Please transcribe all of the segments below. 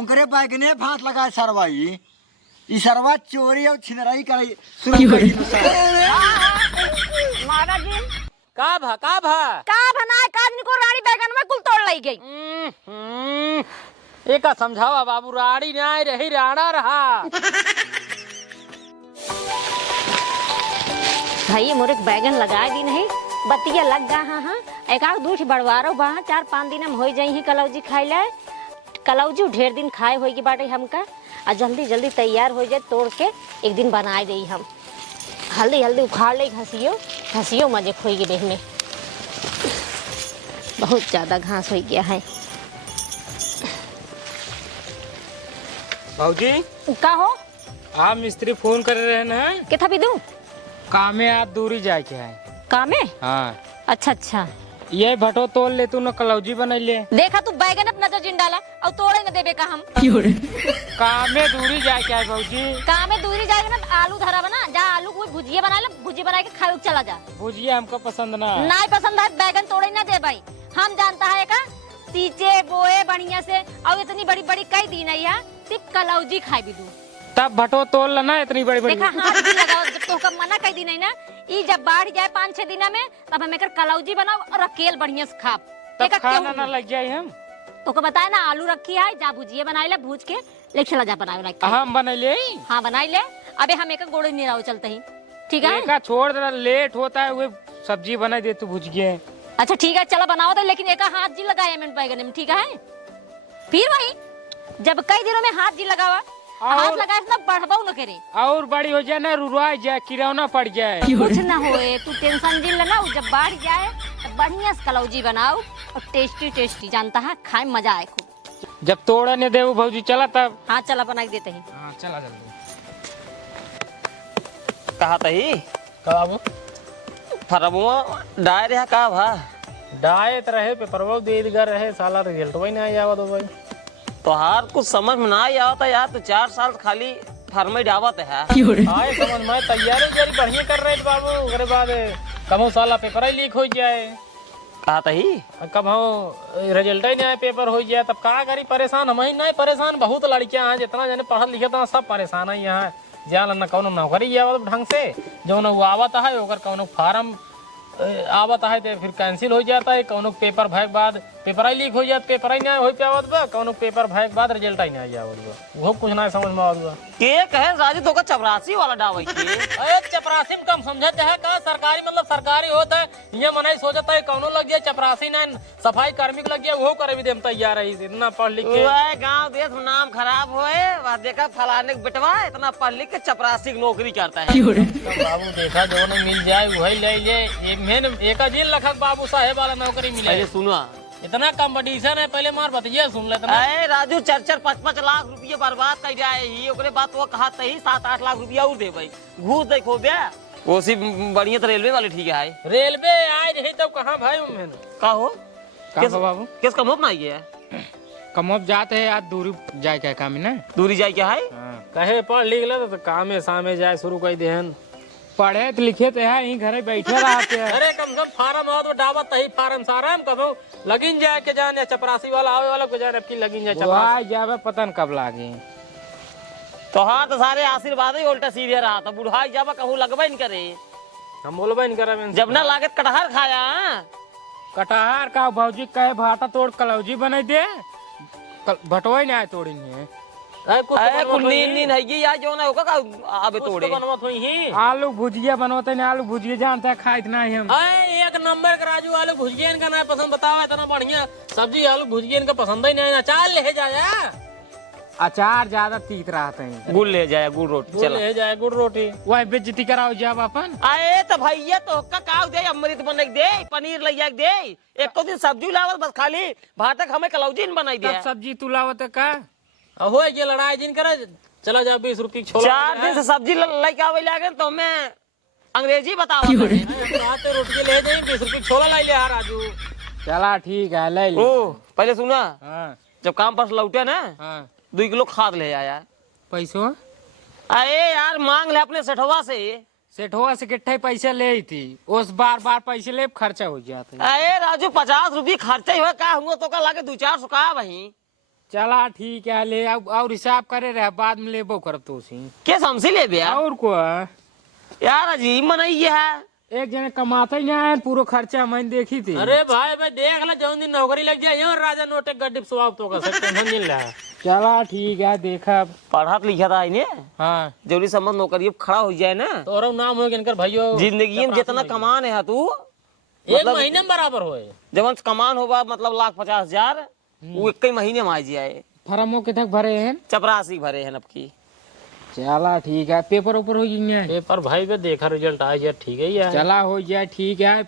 उनकरे बैगने फांस लगाए सरवाई ई सरवा चोरी और छिनराई करे शुरू कर दी महाराज जी का बनाए कादनी को रानी बैगन में कुल तोड़ लाई गई। एक समझावा बाबू राड़ी नहीं रही राणा रहा। भाई मोरे बैगन लगाए भी नहीं बतिया लग गा। हाँ एक आध दूठ बढ़वारो बा 4-5 दिन में हो जाई है कलौजी खाई ले। कलौजी ढेर दिन खाए होगी बाटे हमका और जल्दी जल्दी तैयार हो जाए तोड़ के एक दिन बनाए दे हम। हल्दी हल्दी उखाड़ ले घसियो मजे खोएगी देह में बहुत ज़्यादा घास हो गया है। भाजी का हो आप मिस्त्री फोन कर रहे हैं ना के था भी दूं कामे आप दूरी जाए के है कामे। हाँ अच्छा ये भटो तोड़ ले तू न कलौजी बना ले। देखा तू बैगन अपना नजर जिन डाला और तोड़े न देवे का हम कामे दूरी जाए के है भाजी। कामे दूरी जाएगा ना तो आलू धरा बना जा आलू को भुजिया बना ले भुजिया बना के खाए चला जा। भुजिया हमको पसंद ना नहीं पसंद है बैगन तोड़े ना दे भाई। हम जानता है का सींचे बोए बढ़िया से और इतनी बड़ी बड़ी कई दिन है सिर्फ कलौजी खाई भी दू तब भटो तोड़ लेना इतनी बड़ी बड़ी। देखा हाथ भी लगाओ जब तो का मना कई दिन है ना ई जब बाढ़ जाए 5-6 दिन में तब हमें कर कलौजी बनाओ और अकेल बढ़िया से खाप। तब खाना ना लग जाए हम तो को बताया ना आलू रखी है जा भुजिया बना ले भूज के ले चला जा बनाए हम बना ले। हाँ बनाई ले अबे हम एक गोड़े नहीं रहो चलते ही ठीक है। एक छोड़ देना लेट होता है वो सब्जी बना दे तू भुजिया। अच्छा ठीक है चलो बनाओ तो लेकिन एक हाथ जी लगाया मैंने बैगन में ठीक है। फिर वही जब कई दिनों में हाथ जी लगावा हाथ लगाए ना बढ़ाओ न करे और बड़ी हो जाए ना रुरवा जाए किरौना पड़ जाए कुछ ना होए तू टेंशन जिन लेना जब बढ़ जाए तो बढ़िया से कलौजी बनाओ और टेस्टी जानता है खाए मजा आए खूब। जब तोड़ा ने दे भौजी चला तब। हाँ चला बना के देते हैं। हाँ चला जल्दी कहा तही बाबू फरबुआ डायर है का भा डायत रहे पेपरवा दे दिया रहे साला रिजल्ट वही नहीं आया दो भाई। तो हार कुछ समझ में ना आता यार तो 4 साल खाली फरमे डावत है। आए समझ में तैयारी जरी बढ़िया कर रहे थे बाबू ओकरे बाद कब साला पेपर ही लीक हो जाए कहा तही कब रिजल्ट ही नहीं आए पेपर हो जाए तब का करी परेशान हम ही नहीं परेशान बहुत लड़कियां हैं जितना जाने पढ़ल लिखे था सब परेशान है यहाँ जान न कौन नौकरी आवत ढंग से जो न आवत है ओकर कौन फार्म आवत है तो फिर कैंसिल हो जाता है कौन पेपर भय के बाद पेपर ही लीक हो जाता पेपर ही नहीं हो पावत बा कौन पेपर भय के बाद रिजल्ट ही नहीं आवत बा वो कुछ नहीं समझ में आवत बा के कहे राजी तो का चपरासी वाला डावई के अरे चपरासी में कम समझते है का सरकारी मतलब सरकारी होता है ये मनाई सोचता है कौनो लग जाए चपरासी ना सफाई कर्मी लग जाए वो करे भी देम तैयार है इतना पढ़ लिख के गाँव देश में नाम खराब होए देखा फलाने बेटवा इतना पढ़ लिख के चपरासी की नौकरी करता है। बाबू देखा जो न मिल जाए वही ले एक जिन लखक बाबू साहेब वाला नौकरी मिले सुना इतना कंपटीशन है पहले मार बतिया सुन ले अरे राजू 4-5 लाख रुपये बर्बाद कर जाए ही ओकरे बाद वो कहा ही 7-8 लाख रुपया और दे भाई घूस देखो बे वो सी बढ़िया तो रेलवे वाले ठीक है रेलवे आए रही तब कहाँ भाई का हो बाबू किस कमोप ना है कमोप जाते है आज दूरी जाए क्या काम है ना दूरी जाए क्या है कहे पढ़ लिख ले तो कामे सामे जाए शुरू कर देहन पढ़े तो लिखे तो है यहीं घरे बैठे रहते हैं। अरे कम से कम फार्म हो तो डावत ही फार्म सारा कब लगिन जाए के जाने चपरासी वाला आवे वाला को जाने अब की लगिन जाए चपरासी जावे पता न कब लागे तो हाँ तो सारे आशीर्वाद ही उल्टा सीधे रहा था बुढ़ाई जावा कहूँ लगबे नहीं करे हम बोलबे नहीं करे जब ना लागत कटहर खाया कटहर का भौजी कहे भाटा तोड़ कलौजी बना दे भटवा नहीं आए तोड़ी नहीं नींद है यार जो ना होगा आबे तोड़े बनवत हुई ही आलू भुजिया बनवते नहीं आलू भुजिया जानते हैं खाए इतना ही हम एक नंबर का राजू आलू भुजिया इनका नहीं पसंद बताओ इतना बढ़िया सब्जी आलू भुजिया इनका पसंद ही नहीं अचार ले जाया अचार ज्यादा तीत रहते हैं गुड़ ले जाए गुड़ रोटी ले जाए गुड़ रोटी वही बेइज्जती कराओ जब अपन आए तो भैया तो का दे अमृत बना दे पनीर ले जाए दे एक तो दिन सब्जी लावत बस खाली भातक हमें कलौजी बनाई दे सब्जी तू लावत का हो ये लड़ाई जिन करे चला जा 20 रुपये छोला 4 दिन से सब्जी लेके आवे लागे तो मैं अंग्रेजी बतावा रोटी ले जाए 20 रुपये छोला ला ले राजू चला ठीक है ले ले पहले सुना जब काम पर लौटे ना 2 किलो खाद ले आया पैसों अरे यार मांग ले अपने सेठवा से किट्ठे पैसे ले थी उस बार पैसे ले खर्चा हो जाता अरे राजू 50 रुपये खर्चा ही हो का हुआ तो का लागे 2-4 का वही चला ठीक है ले अब और हिसाब करे रहे बाद में लेबो करब तो सी के हमसे ले बे और को यार अजीब मनई है। एक जने कमाते ही ना पूरा खर्चा मैंने देखी थी। अरे भाई मैं देख ले जौन दिन नौकरी लग जाए और राजा नोटे गड्ढे स्वाब तो कर सकते हैं नहीं ला। चला ठीक है देखा पढ़त लिखा था इन्हें। हाँ जरूरी समझ नौकरी अब खड़ा हो जाए ना तो और नाम हो इनकर भाइयों जिंदगी में जितना कमान है तू एक महीने में बराबर होए जब कमान होगा मतलब 1,50,000 वो एक ही महीने में आ जाए। फर्मों के तक भरे हैं चपरासी भरे हैं अब की। चला ठीक है पेपर ऊपर हो जाएंगे पेपर भाई पे देखा रिजल्ट आ गया ठीक है यार चला हो जाए ठीक है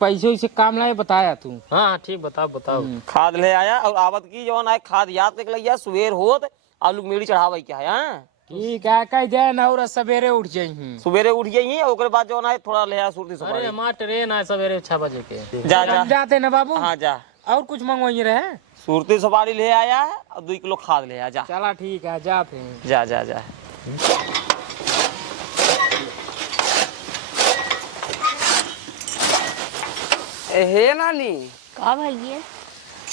पैसे से काम लाए बताया तू। हाँ ठीक बताओ खाद ले आया और आवत की जो ना खाद याद तक लिया सुबेर होत आलू मेड़ी चढ़ावे क्या है ठीक है कह जाए ना और सवेरे उठ जाइए सुबेरे उठ जाइए और बात जो ना थोड़ा ले आया सूरती अरे हमारा ट्रेन है सवेरे 6 बजे के जा जाते ना बाबू। हाँ जा और कुछ मंगवाइए रहे सूरती सुपारी ले आया और 2 किलो खाद ले आया जा। चला ठीक है जाते हैं जा जा जा हे नानी का भैया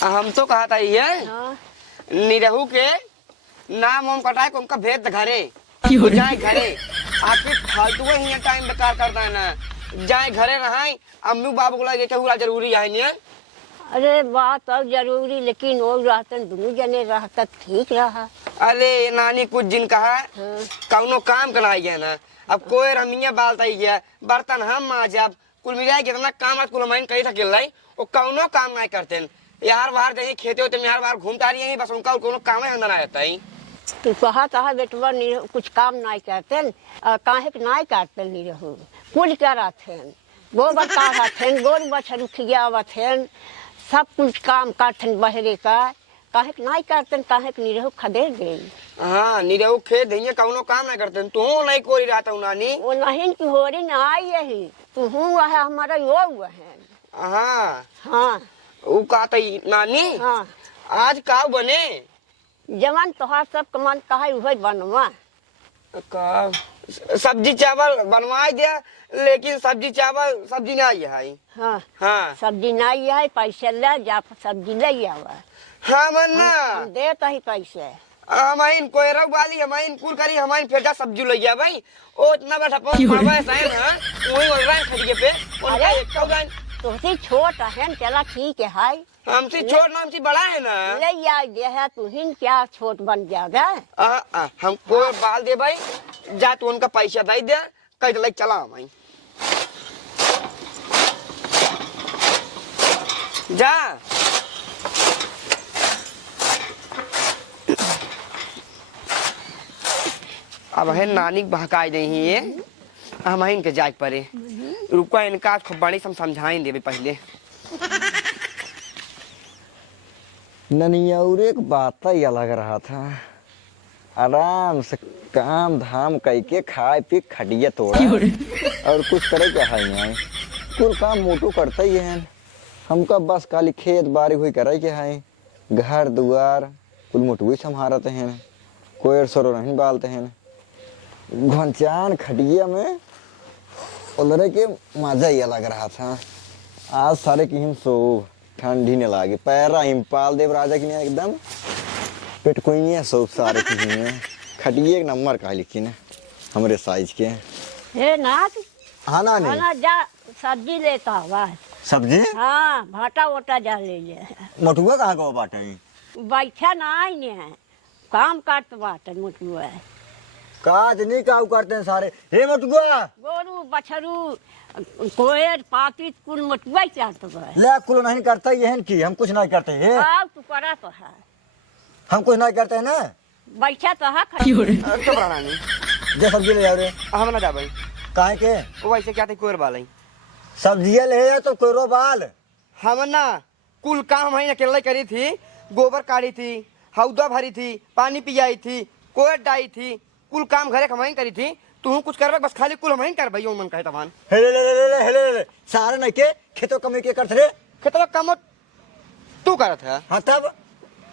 हम तो कहा था ये हाँ निरहू के नाम वाम कटाए को उनका भेद घरे जाए घरे आखिर फालतू ही टाइम बेकार करता है ना जाए घरे रहाई अम्मी बाबू को लगे कहूँ जरूरी है नहीं। अरे बात अब जरूरी लेकिन वो रहते दोनों जने रहता ठीक रहा। अरे नानी कुछ दिन कहा हाँ। कौनो काम कराई गया ना अब कोई रमिया बालता ही गया बर्तन हम माजब कुल मिला कितना काम आज कुल हमारे कही था गिल रही वो कौनो काम नहीं करते यार बाहर कहीं खेते होते यार बाहर घूमता रही है बस उनका कोनो काम है अंदर आ जाता है। तू कहा था बेटवा कुछ काम नहीं करते काहे के नहीं करते नहीं रहू कुछ करते गोबर काढ़ते गोर बछर खियावते सब कुछ काम करते बहरे का काहे के नहीं करते काहे के नहीं रहू खदेड़ दे। हाँ निरहू खेत देंगे कौनो काम नहीं करते तू नहीं कोई रहता हूँ नानी वो नहीं की हो रही ना आई यही तू हूँ है हमारा यो हुआ है। हाँ हाँ वो कहता नानी हाँ आज का बने जवान तोहार सब कमान कहा वही बनवा का सब्जी चावल बनवा दिया लेकिन सब्जी चावल सब्जी नहीं है। हाँ हाँ सब्जी नहीं है पैसे ले जा सब्जी ले आवा हाँ मन्ना देता ही पैसे हमाइन कोयरा वाली हमाइन कुल करी हमाइन फेटा सब्जी ले गया भाई ओ इतना बड़ा पावा साइन हां वही बोल रहा है खड़िए पे उनका एक तो गान तुझसे छोट है चला ठीक है हाय हमसे छोट ना हमसे बड़ा है ना ले आ दे है तू हिन क्या छोट बन जाएगा। हमको बाल दे भाई जा तू उनका पैसा दे दे कह दे चला भाई जा अब है नानी बहकाई नहीं है हम इनके जाग पड़े रुका इनका खूब बड़ी समझाएं देवे पहले ननिया और एक बात ही अलग रहा था आराम से काम धाम करके खाए पी खटिया तोड़ा और कुछ करे क्या है यहाँ कुल काम मोटू करता ही है हमका बस खाली खेत बाड़ी हुई करे क्या है घर दुआर कुल मोटू ही संभालते हैं कोई सरो नहीं बालते हैं घनचान खटिया में उलरे के मजा ही अलग रहा था। आज सारे की हिम सो ठंडी ने लागे पैरा हिमपाल देव राजा की एकदम पेट कोई नहीं है सो सारे की हिम खटिए एक नंबर का लेकिन हमारे साइज के हे नाथ हाँ ना नहीं ना जा सब्जी लेता हुआ सब्जी हाँ भाटा वोटा जा ले ले मटुआ कहाँ का बाटे बैठा ना आई ने काम काट बाटे मुटुआ काज नहीं काऊ करते हैं सारे हे मटुआ गोरू बछरू कोयर पाती कुल मटुआ चाहत बा ले कुल नहीं करता ये है कि हम कुछ नहीं करते हैं अब तू करा तो है हम कुछ नहीं करते हैं ना बैठा तो है तो बड़ा नानी जे सब्जी ले जाओ रे हम ना जा भाई काहे के वो वैसे क्या थे कोयर वाला सब्जियां ले तो कोई रो बाल हम ना कुल काम हम अकेले करी थी गोबर काढ़ी थी हौदा भरी थी पानी पियाई थी कोयर डाई थी कुल काम घरे कमाई करी थी तू कुछ करबे बस खाली कुल हम कर भाई मन कहे तमान हे ले सारे नहीं के खेतों कमी के करते रे कितना काम तू करत है। हाँ तब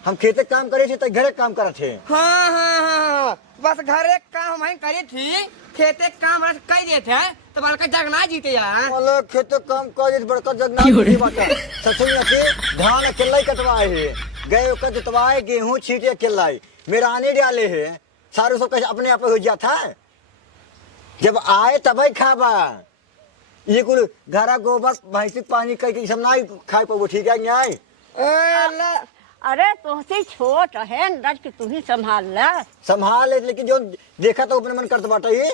हम खेते काम करे थे तो घरे काम करत थे हाँ हाँ हाँ बस घरे काम हम करी थी खेते काम कर देते तो बड़का जग ना जीते यार वाला खेते काम कर बड़का जग ना जीते बाटा ससुर के धान अकेला ही कटवाए है गए ओकर जोतवाए गेहूं छीटे के लाई मेरानी डाले है सारे सब कैसे अपने आप हो गया था जब आए तभी खाबा ये कुल घरा गोबर भैंसी पानी कई सब ना खाए पाबो ठीक है न्याय अरे तुझसे छोट है रज के तू ही संभाल ले संभाल ले लेकिन जो देखा तो अपने मन करते बाटा ये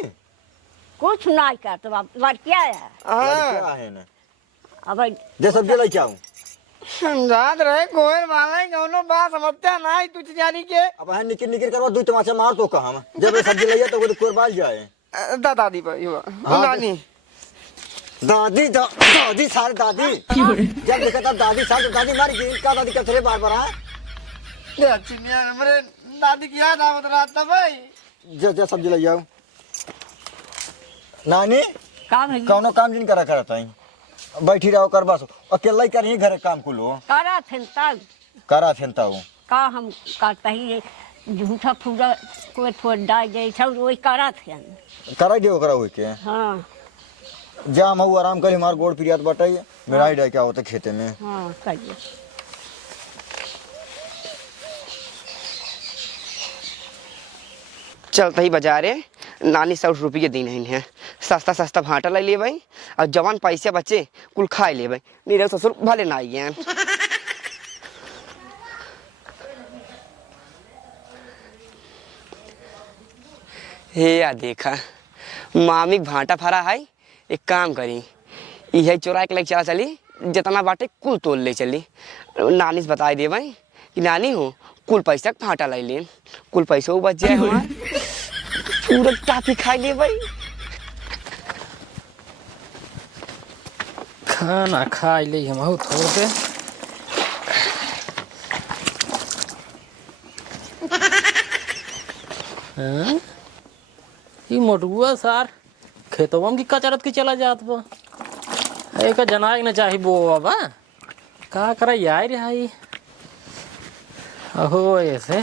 कुछ नहीं करते बाप लड़किया है क्या है ना अब जे सब्जी ले क्या हूं समझात रहे कोई वाला कौनो बात समझता नहीं तुझ जानी के अब है निकिर निकिर करवा दू तमाचा मार तो कहा जब ये सब्जी ले तो वो कुर्बान जाए दादी पर हाँ, नानी दादी सारे दादी जब देखा था दादी सारे दादी मारी गई क्या दादी करते रहे बार बार हाँ चिनिया मेरे दादी की याद आवत रहा था भाई जा सब्जी ले जाओ नानी का भई कौनो काम जिन करा करता है बैठी रहो कर बस अकेला ही करी घर काम कुलो करा थे तब करा फेंता हूँ का हम करता ही झूठा फूटा कोई थोड़ डाल जाए सब वही करा थे करा दियो करा हुई के हाँ जा हम आराम करी हमार गोड़ पिरियात बटाई मेरा ही क्या होता खेते में हाँ करिए चलते ही बाजारे नानी 100 रुपये दिन है सस्ता सस्ता भाटा ले लिए भाई और जवान पैसे बचे कुल खाए ले भाई मेरे ससुर भले ना आई हैं हे या देखा मामी भाटा फरा है एक काम करी यही चोरा के लेके चला चली जितना बाटे कुल तोल ले चली नानी से बता दे भाई कि नानी हो कुल पैसा भाटा ले लेन कुल पैसा बच जाए हमार पूरा टाफी खा ले भाई खाना खा ले हम थोड़ के हाँ? ये मोटुआ सार खेतों की कचरत की चला जात बा एक जनाग न चाही बो बाबा का करा यार रही अहो ऐसे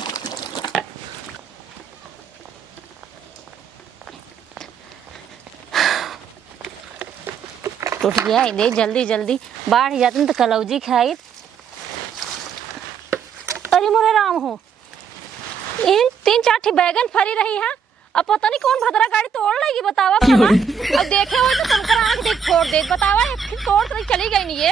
टूट गया है दे जल्दी जल्दी बाढ़ जाते तो कलौजी खाई अरे मोरे राम हो इन 3-4 ठे बैगन फरी रही है अब पता नहीं कौन भद्रा गाड़ी तोड़ लेगी बतावा भला अब देखे हो तो तुमकर आंख देख फोड़ दे बतावा फिर तोड़ तो चली गई नहीं ये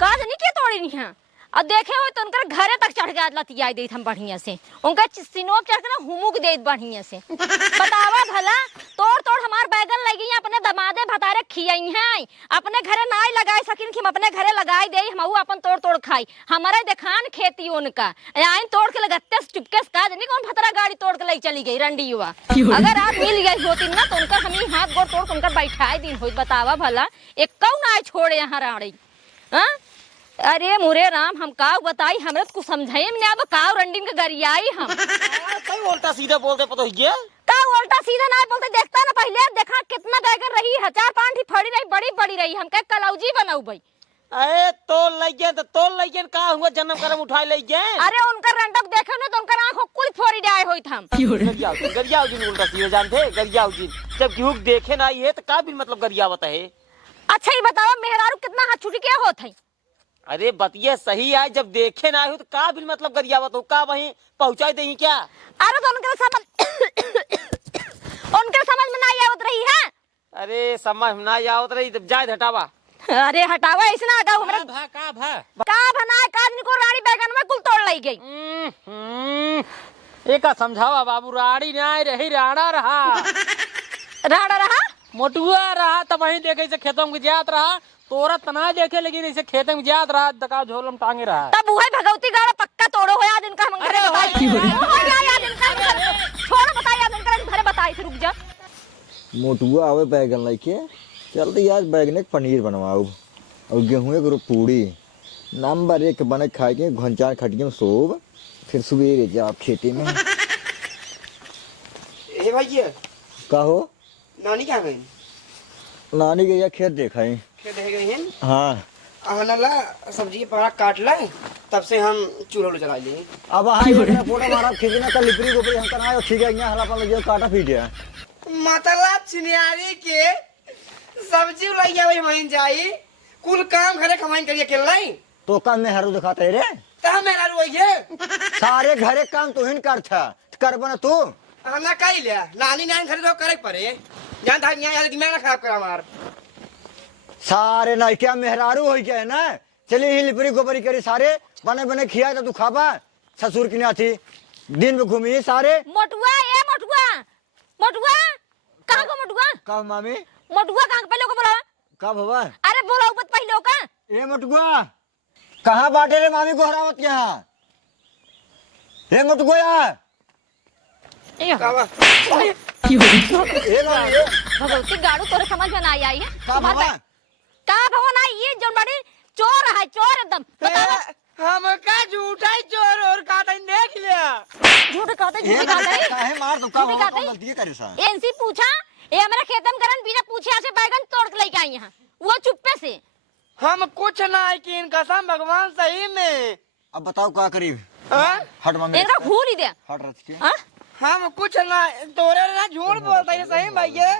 कहा नहीं क्या तोड़ी नहीं है अब देखे हो तो उनकर घरे तक चढ़ गया लतिया देत हम बढ़िया से उनका सिनोप चढ़ के ना हुमुक देत बढ़िया से बतावा भला तोड़ तोड़ हमार बैगन लगी है अपने दमादे भतारे खियाई हैं अपने घरे नाई लगाए सकिन कि हम अपने घरे लगाई दे हम अपन तोड़ तोड़ खाई हमारे देखान खेती उनका आइन तोड़ के लगते चुपके से कहा नहीं कौन भतरा गाड़ी तोड़ के ले चली गई रंडी युवा अगर आप मिल गई होती ना तो उनका हम हाथ गोड़ तोड़ उनका बैठाए दिन हो बतावा भला एक कौन आए छोड़े यहाँ राड़ी हाँ अरे मुरे राम हम का बताई हमरे तो कुछ समझाई में अब का रंडीन के गरियाई हम कई उल्टा सीधा बोलते पता है का उल्टा सीधा ना बोलते देखता ना पहले देखा कितना बैगन रही है 4-5 ही फड़ी रही बड़ी बड़ी रही हम कह कलौजी बनाऊ भाई अरे तोल लइगे तो तोल लइगे का हुआ जन्म करम उठाई लइगे अरे उनका रंडक देखे ना तो उनका आंखों कुल फोड़ी डाए होई हम गरियाओ जी उल्टा सीधा जानते गरियाओ जी जब केहू देखे ना ये तो का भी मतलब गरियावत है अच्छा ये बताओ मेहरारू कितना हाथ छुटी के होत है अरे बतिया सही है जब देखे ना हो तो का भी मतलब गरियावत हो का वहीं पहुंचाई दही क्या अरे तो उनके समझ में नहीं आवत रही है अरे समझ में ना आवत रही तब जाए हटावा अरे हटावा ऐसे ना आगा हमरे का बनाए काजनी को रानी बैगन में कुल तोड़ लाई गई एक समझावा बाबू राड़ी ना रही राणा रहा राड़ा रहा मोटुआ रहा तब वहीं देखे से खेतों में जात रहा तोरा तना देखे लेकिन ऐसे खेतों में जात रहा दका झोलम टांगे रहा तब वही भगवती गाड़ा पक्का तोड़ो हो याद इनका हम घरे बताई हो याद इनका छोड़ बताई याद इनका घरे बताई रुक जा मोटुआ आवे बैगन लेके चलते आज बैगन के पनीर बनवाओ और गेहूं के पूड़ी नंबर 1 बने खाए के घंचार खटिए में सोब फिर सवेरे जा आप खेती में ए भैया का हो नानी क्या गई नानी के या खेत देखा है खेत है गई हैं हाँ अहनला सब्जी के पकड़ा काट लाए तब से हम चूल्हा जला लिए अब हाय फोटो मारा खींची ना कल लिपरी गोपरी हम कराए ठीक है यहां हला पर काटा पीट गया मतलब चिनियारी के सब्जी लइया भाई वहीं जाई कुल काम घरे कमाई करिए के लाई तो काम में हरू दिखाते रे ता मेरा रोइए सारे घरे काम तू ही कर था करब ना तू हमरा कही ले नानी नानी खरीदो करे पड़े जान था यहाँ दिमाग ना खराब करा मार सारे ना क्या मेहरारू हो गया है ना चली ही लिपरी गोबरी करी सारे बने बने खिया तो तू खाबा ससुर की थी दिन में घूमी सारे मोटुआ ए मोटुआ मोटुआ कहाँ को मोटुआ कब मामी मोटुआ कहाँ पहले को बोला कब हवा अरे बोला उपत पहले का ए मटुआ कहाँ बाटे रे मामी को हरावत यहाँ हे मटुआ ए कावा ए मामी भगवती गाड़ू तोरे समझ में ना आई है का बाबा का भवन आई ये जोन बड़ी चोर है चोर एकदम बतावा हम का झूठा चोर और का देख लिया झूठ कहते झूठ कहते काहे मार दो का झूठ कहते गलती करे सा एनसी पूछा ये हमारा खेतम करन बीजा पूछे से बैगन तोड़ के लेके आई यहाँ वो चुप्पे से हम कुछ ना कि इनका कसम भगवान सही में अब बताओ क्या करी हाँ? हट मामी इनका खून ही दे हट रथ के हाँ हम कुछ ना तोरे ना झूठ बोलता है सही भैया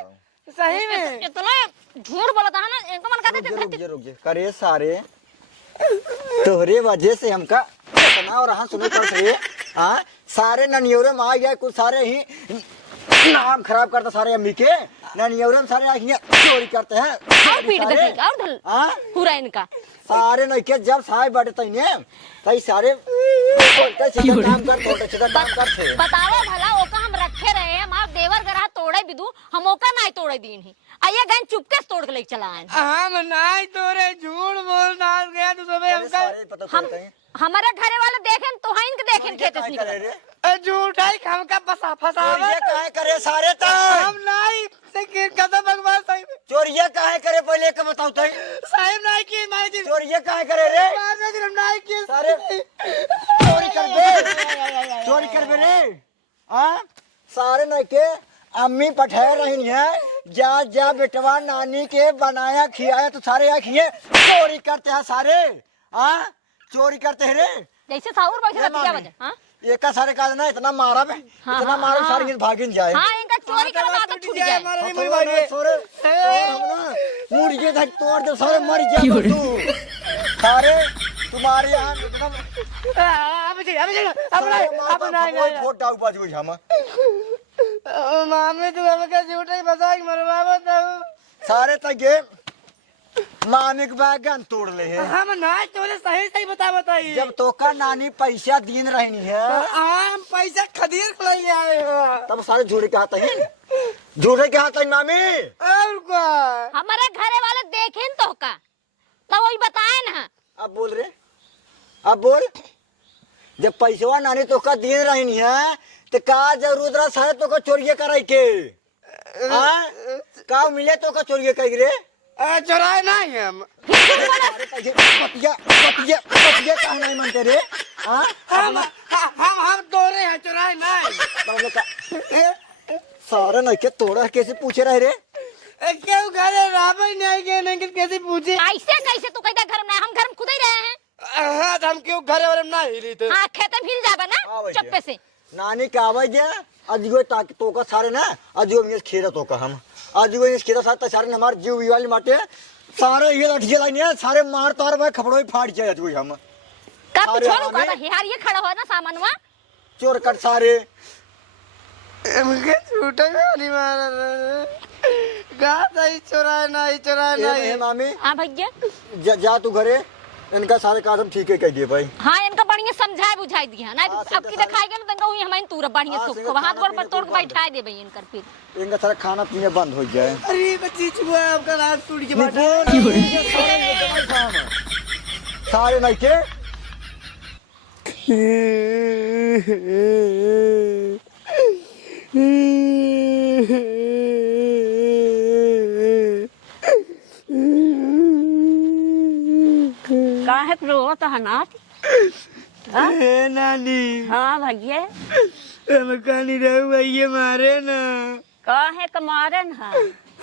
सही में इतना झूठ बोलता है ना इनको मन कहते रुक जा करे सारे तोहरे वजह से हमका इतना और हाँ सुनो कर सही हाँ सारे ननियोरे में आ गया कुछ सारे ही नाम खराब करता सारे अम्मी के ननियोरे में सारे आखियाँ चोरी करते हैं और पीट दे और ढल हाँ पूरा इनका सारे नहीं के जब सारे बैठे तईने तई सारे उल्टा सीधा काम कर उल्टा सीधा काम करते बतावा भला ओका हम रखे रहे हम आप देवर गरा तोड़े बिदू हम ओका नहीं तोड़े दीन ही आइए गन चुपके से तोड़ के लेके चला आए हम नहीं तोरे झूठ बोलना गया तो सुबह हमका सारे पता हम चलता है हमारे घरे वाले देखें तो हैं इनके देखें खेत से निकल झूठा ही हमका फसावा चोरिया काहे करे सारे तो हम नहीं लेकिन कदम भगवान सही में चोरिया काहे करे पहले के बताओ तो साहिब नहीं की माई जी चोरिया काहे करे रे हम नहीं की सारे चोरी कर बे रे हाँ सारे नहीं के अम्मी पठे रही है जा जा बेटवा नानी के बनाया खियाया तो सारे यहाँ खिए चोरी करते हैं सारे हाँ चोरी करते हैं रे जैसे साउर बैठे रहते क्या वजह हां एक का सारे का ना इतना मारा बे हाँ, इतना हाँ, मारा हाँ। सारे भागिन जाए हां इनका चोरी का बात छूट जाए मुर्गे धक तोड़ दे सारे मर जाए तू सारे तुम्हारे यहाँ एकदम अब नहीं फोट डाउ बाजू हम मामी तू हमका झूठा ही फसा के मरवावा तो सारे तक ये मामी के बैगन तोड़ ले है हम नहीं तोरे सही सही बताइए जब तोका नानी पैसा दीन रहनी है हम पैसा खदीर के लिए आए हो तब सारे झूठे के हाथ है झूठे के हाथ है मामी और क्या हमारे घरे वाले देखें तो का तो वही बताए ना अब बोल रे अब बोल जब पैसा नानी तोका दीन रहनी है तो का जरूरत रहा सारे तोका चोरिये कराई के हाँ का मिले तोका चोरिये कही रे चुराए नहीं हम पतिया कहाँ नहीं मानते रे हाँ हम तोरे हैं चुराए नहीं सारा नहीं के तोड़ा कैसे पूछे रहे रे क्यों घरे रावण नहीं गए नहीं कैसे पूछे कैसे कैसे तू कहता घर में हम घर में खुद ही रहे हैं हाँ तो हम क्यों घरे वाले में ना हिली थे हां खेत में हिल जाबे ना हाँ भैया। चप्पे से नानी का आवाज दे अजियो ताक तोका सारे ना अजियो में खेदा तोका हम अजियो इस खेदा साथ सारे हमारे जीव वाली माटे सारे ये लठिया लाइन सारे मार तार में खपड़ो फाड़ जाए अजियो हम का अरे छोड़ू का हमें- यार ये खड़ा हो ना सामानवा चोर कट सारे मुझे झूठा गाली मारा गा नहीं चुराए नहीं मामी हां भैया जा तू घरे इनका सारे काम ठीक है कह दिए भाई हाँ इनका बढ़िया समझाए बुझाई दिया नहीं हाँ, तो अब की दिखाएगा ना तंगा हुई हमारी तूरा बढ़िया हाँ, सुख सीधा हाथ खाना गोड़ पर पीना तोड़ के सब बंद। बैठा दे भाई इनकर फिर इनका सारा खाना पीना बंद हो जाए अरे बच्ची छुआ आपका हाथ टूट के सारे नहीं के काहे रो तो हनात नानी हाँ भैया हम कहानी रहू भैया मारे ना काहे कमारन है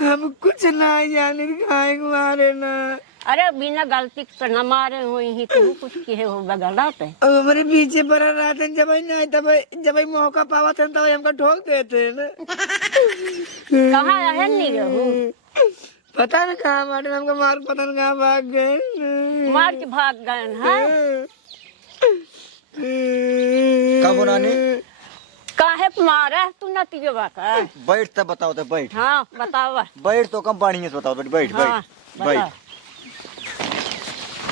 हम कुछ नहीं जाने खाए को मारे ना अरे बिना गलती के न मारे हुई ही तू कुछ किए हो बगलत है अब हमारे पीछे पड़ा रहते जब नहीं तब जब मौका पावा थे तब हमको ठोक देते ना कहाँ रहे नहीं रहू पता न कहाँ मारे हमको मार पता न कहाँ भाग गए मार के भाग गए हैं कब हो नानी? काहे मारा तू नतियो का? बैठ तब बताओ तो बैठ। हाँ बताओ। बैठ तो कम बढ़िया से बताओ, बैठ हाँ, बैठ बैठ।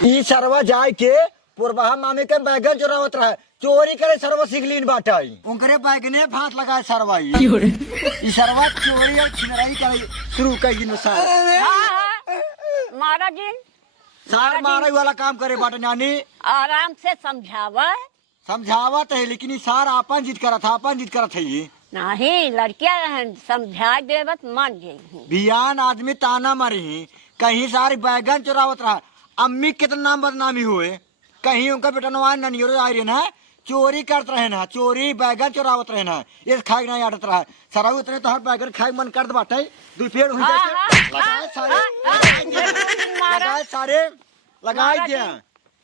ई सरवा जाए के पुरबहा मामी के बैगन चोरावत रहा, चोरी करे सरवा सिगलीन बाटाई, उनकरे बैगने भात लगाए सरवा। ई सरवा चोरी और छिनराई करे शुरू कर दिन सार। मारा जी सार मारे वाला काम करे बाटे नानी। आराम से समझावा। समझावत है लेकिन ई सार आपन जिद करत था, आपन जिद करत है। ये नहीं लड़कियां समझा देवत मान गई। बियान आदमी ताना मारी, कहीं सारी बैगन चोरावत रहा, अम्मी कितना नाम बदनामी हुए, कहीं उनका बेटा नवान ननियोर आ रहे ना, चोरी करते रहे ना, चोरी बैगन चोरावत रहे ना, ये खाए ना आटत रहा। सारा उतरे तो हर बैगन खाए मन कर बाटे, दो पेड़ हुई लगाए सारे लगाए दिया।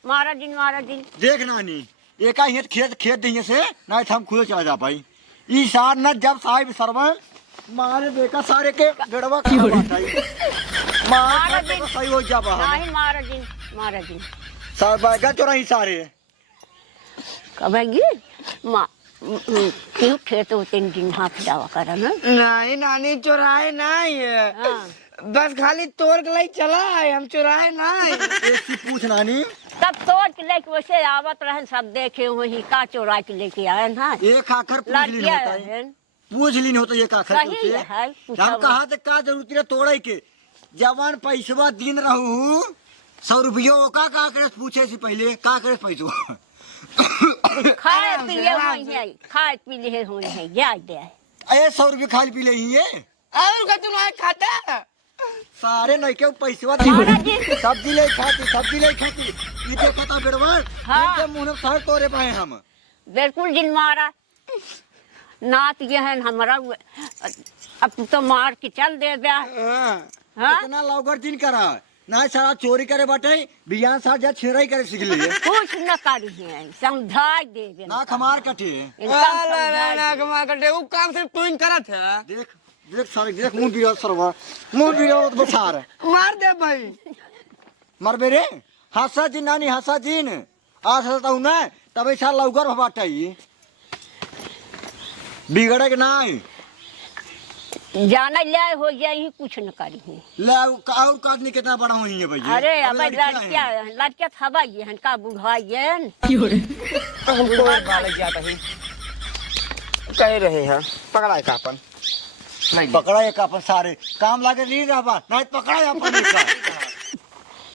मारा दिन देख नानी एक ही खेत दिए से ना हम खुद चला जा पाई। ई सार न जब साहिब सरवा मारे देखा सारे के गड़वा खा बाटाई, मार तो सही हो जा बा। नहीं मारा दिन सार बैगन चोराई सारे कबेगी माँ क्यों खेत हो 3 दिन हाथ जावा करा ना। नहीं नानी चुराए नहीं है, बस खाली तोड़ के लाई चला है, हम चुराए नहीं। ऐसी पूछ नानी। तब तोड़ के लेके वैसे आवत रहे सब देखे वही का चोरा के लेके आए ना। एक आखर पूछ लीन होता एक आखर सही है हम कहा तो का जरूरत है तोड़े के, जवान पैसवा दिन रहू 100 रुपया का करे पूछे से पहले का करे पैसवा खाए पीले होई खाए पीले होई है याद दे। अरे 100 रुपया खाए पी ले ही और का तुम खाता सारे नहीं के पैसवा सब्जी ले खाती ये देखा था बेरवा इनके मुंह में सर तोड़े पाए हम। बिल्कुल जिन मारा नात ये है हमारा अब तो मार के चल दे दिया। हाँ इतना लौगर दिन करा ना सारा चोरी करे बाटे, बियान साथ जा छिराई करे सीख लिए कुछ न करी है समझा दे ना खमार कटे ना कमा करते वो काम सिर्फ तू ही करत है। देख देख सारे देख मुंह बिया सरवा मुंह बिया तो बसार मार दे भाई मर बेरे हंसा जी नानी हंसा जीन आ सकता हूं ना तब ऐसा लौगर बाटाई बिगड़े के ना जाना ले हो जाए कुछ न करी है। ले और आदमी कितना बड़ा हुई है भैया। अरे अब लड़किया थबा ये हन का बुढ़ा ये हमको बाल जाता है कह रहे हैं पकड़ा का अपन पकड़ा एक अपन सारे काम लागे नहीं रहा ना पकड़ा अपन